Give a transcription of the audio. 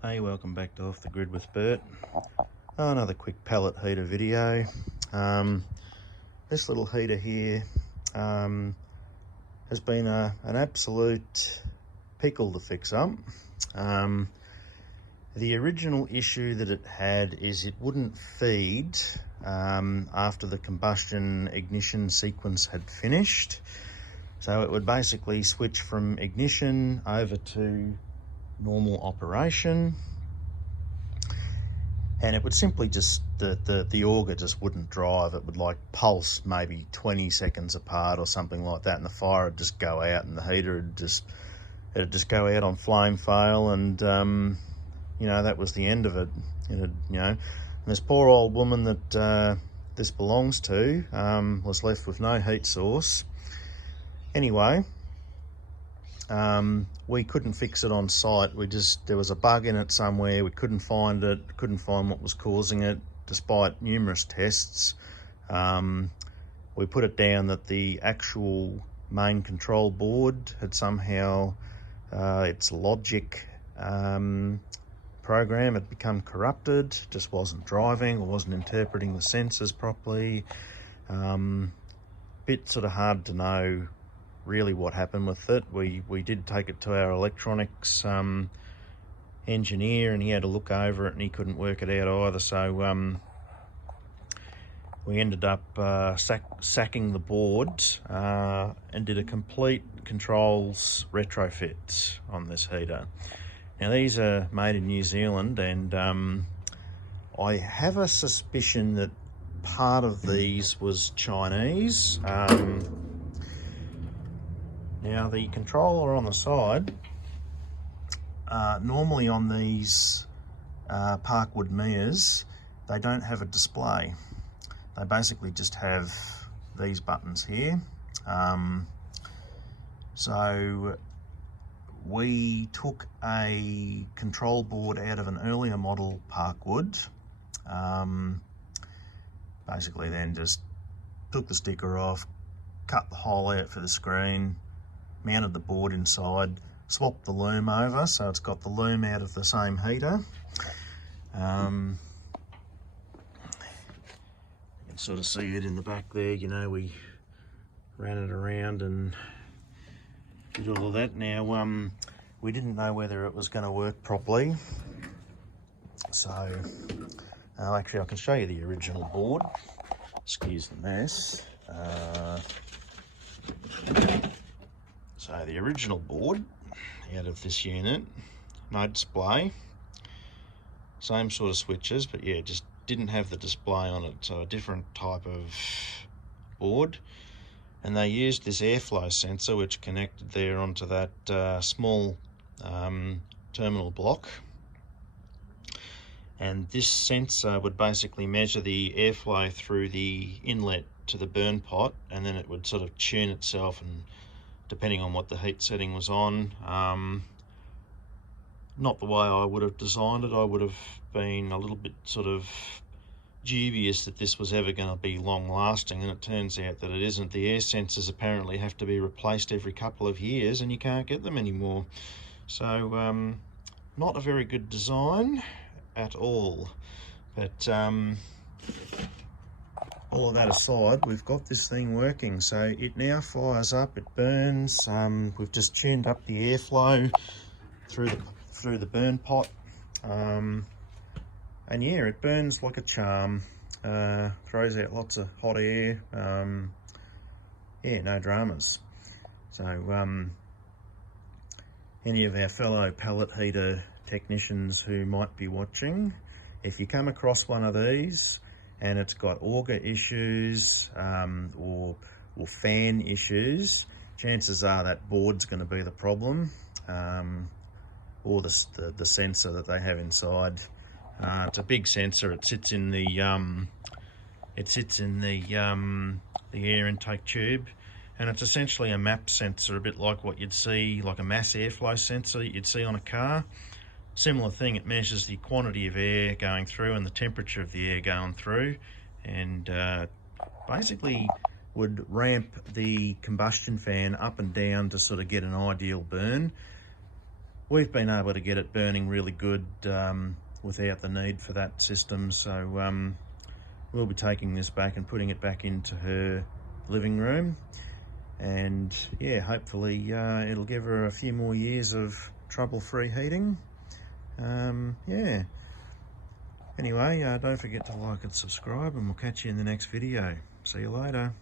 Hey, welcome back to Off the Grid with Bert. Another quick pellet heater video. This little heater here has been an absolute pickle to fix up. The original issue that it had is it wouldn't feed after the combustion ignition sequence had finished. So it would basically switch from ignition over to normal operation, and it would simply just, the auger just wouldn't drive. It would like pulse maybe 20 seconds apart or something like that, and the fire would just go out and the heater would just go out on flame fail, and that was the end of it. And this poor old woman that this belongs to was left with no heat source. Anyway, we couldn't fix it on site. There was a bug in it somewhere. We couldn't find it, couldn't find what was causing it, despite numerous tests. We put it down that the actual main control board had somehow, its logic program had become corrupted, just wasn't driving or wasn't interpreting the sensors properly. Bit sort of hard to know really what happened with it. We did take it to our electronics engineer, and he had a look over it and he couldn't work it out either. So we ended up sacking the board and did a complete controls retrofit on this heater. Now these are made in New Zealand, and I have a suspicion that part of these was Chinese. Now the controller on the side, normally on these Parkwood Mias, they don't have a display. They basically just have these buttons here. So we took a control board out of an earlier model Parkwood. Basically then just took the sticker off, cut the hole out for the screen, mounted the board inside, swapped the loom over, so it's got the loom out of the same heater. You can sort of see it in the back there. We ran it around and did all of that. Now we didn't know whether it was going to work properly, so actually I can show you the original board. Excuse the mess. So the original board out of this unit, no display, same sort of switches, but yeah, just didn't have the display on it, so a different type of board. And they used this airflow sensor which connected there onto that small terminal block, and this sensor would basically measure the airflow through the inlet to the burn pot, and then it would sort of tune itself, and depending on what the heat setting was on. Not the way I would have designed it. I would have been a little bit sort of dubious that this was ever going to be long lasting, and it turns out that it isn't. The air sensors apparently have to be replaced every couple of years and you can't get them anymore. So not a very good design at all. But all of that aside, we've got this thing working. So it now fires up, it burns. We've just tuned up the airflow through the burn pot, and yeah, it burns like a charm. Throws out lots of hot air. Yeah, no dramas. So any of our fellow pellet heater technicians who might be watching, if you come across one of these and it's got auger issues or fan issues, chances are that board's going to be the problem, or the sensor that they have inside. It's a big sensor. It sits in the air intake tube, and it's essentially a map sensor, a bit like what you'd see, like a mass airflow sensor you'd see on a car. Similar thing, it measures the quantity of air going through and the temperature of the air going through, and basically would ramp the combustion fan up and down to sort of get an ideal burn. we've been able to get it burning really good without the need for that system. So we'll be taking this back and putting it back into her living room, and yeah, hopefully it'll give her a few more years of trouble-free heating. Yeah, anyway, don't forget to like and subscribe, and we'll catch you in the next video. See you later.